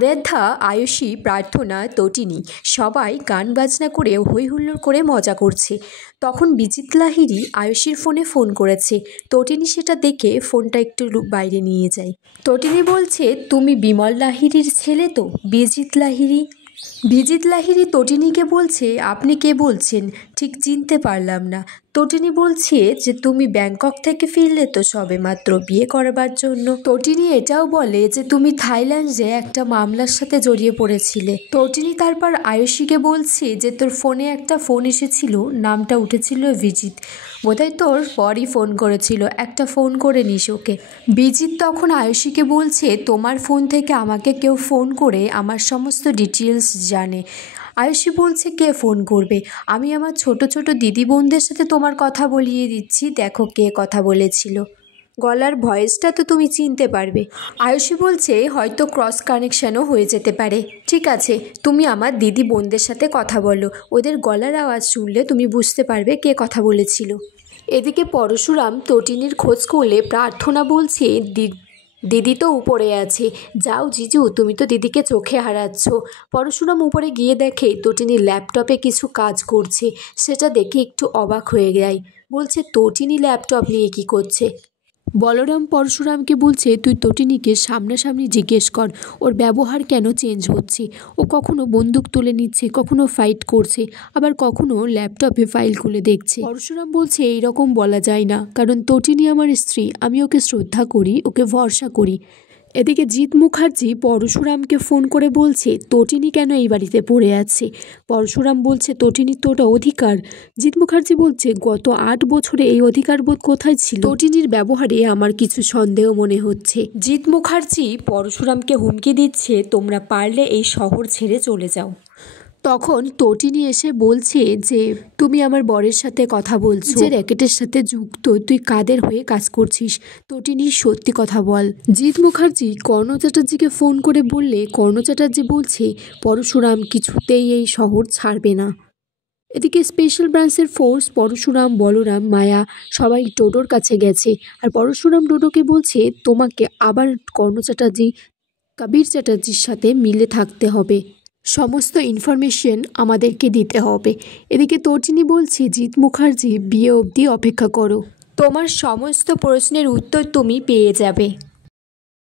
রেদ্ধা, আয়ুষী, প্রার্থনা, তটিনী সবাই গান বাজনা করে হই হুল্লোড় করে মজা করছে। তখন বিজিত লাহিড়ী আয়ুষীর ফোনে ফোন করেছে। তটিনী সেটা দেখে ফোনটা একটু বাইরে নিয়ে যায়। তটিনী বলছে, তুমি বিমল লাহিড়ীর ছেলে তো? বিজিত লাহিড়ী তটিনীকে বলছে, আপনি কে বলছেন? ঠিক চিনতে পারলাম না। তটিনী বলছে যে তুমি ব্যাংকক থেকে ফিরলে তো সবে মাত্র বিয়ে করবার জন্য। তটিনী এটাও বলে যে তুমি থাইল্যান্ডে একটা মামলার সাথে জড়িয়ে পড়েছিলে। তটিনী তারপর আয়ুষীকে বলছে যে তোর ফোনে একটা ফোন এসেছিল, নামটা উঠেছিল বিজিত, বোধহয় তোর বরই ফোন করেছিল, একটা ফোন করে নিস ওকে। বিজিত তখন আয়ুষীকে বলছে, তোমার ফোন থেকে আমাকে কেউ ফোন করে আমার সমস্ত ডিটেলস জানে। আয়ুষী বলছে, কে ফোন করবে? আমি আমার ছোট ছোট দিদি বোনদের সাথে তোমার কথা বলিয়ে দিচ্ছি, দেখো কে কথা বলেছিল। গলার ভয়েসটা তো তুমি চিনতে পারবে। আয়ুষী বলছে, হয়তো ক্রস কানেকশানও হয়ে যেতে পারে। ঠিক আছে, তুমি আমার দিদি বোনদের সাথে কথা বলো, ওদের গলার আওয়াজ শুনলে তুমি বুঝতে পারবে কে কথা বলেছিল। এদিকে পরশুরাম তটিনীর খোঁজ করলে প্রার্থনা বলছে, দিদি তো উপরে আছে, যাও জিজু, তুমি তো দিদিকে চোখে হারাচ্ছ। পরশুরাম উপরে গিয়ে দেখে তটিনী ল্যাপটপে কিছু কাজ করছে। সেটা দেখে একটু অবাক হয়ে যায়। বলছে, তটিনী ল্যাপটপ নিয়ে কি করছে? বলরাম পরশুরামকে বলছে, তুই তটিনীকে সামনাসামনি জিজ্ঞেস কর ওর ব্যবহার কেন চেঞ্জ হচ্ছে। ও কখনো বন্দুক তুলে নিচ্ছে, কখনো ফাইট করছে, আবার কখনো ল্যাপটপে ফাইল খুলে দেখছে। পরশুরাম বলছে, এইরকম বলা যায় না, কারণ তটিনী আমার স্ত্রী, আমি ওকে শ্রদ্ধা করি, ওকে ভরসা করি। এদিকে জিৎ মুখার্জি পরশুরামকে ফোন করে বলছে, তটিনী কেন এই বাড়িতে পড়ে আছে? পরশুরাম বলছে, তটিনীর তো ওটা অধিকার। জিৎ মুখার্জি বলছে, গত 8 বছরে এই অধিকার বোধ কোথায় ছিল? তটিনীর ব্যবহারে আমার কিছু সন্দেহ মনে হচ্ছে। জিৎ মুখার্জি পরশুরামকে হুমকি দিচ্ছে, তোমরা পারলে এই শহর ছেড়ে চলে যাও। তখন তটিনী এসে বলছে যে, তুমি আমার বরের সাথে কথা বলছো, যে র্যাকেটের সাথে যুক্ত, তুই কাদের হয়ে কাজ করছিস? তটিনী সত্যি কথা বল। জিৎ মুখার্জি কর্ণ চ্যাটার্জিকে ফোন করে বললে কর্ণ চ্যাটার্জি বলছে, পরশুরাম কিছুতেই এই শহর ছাড়বে না। এদিকে স্পেশাল ব্রাঞ্চের ফোর্স পরশুরাম, বলরাম, মায়া সবাই ডোডোর কাছে গেছে। আর পরশুরাম ডোডোকে বলছে, তোমাকে আবার কর্ণ চ্যাটার্জি, কবির চ্যাটার্জির সাথে মিলে থাকতে হবে, সমস্ত ইনফরমেশন আমাদেরকে দিতে হবে। এদিকে তটিনী বলছে, জিৎ মুখার্জি বিয়ে অবধি অপেক্ষা করো, তোমার সমস্ত প্রশ্নের উত্তর তুমি পেয়ে যাবে।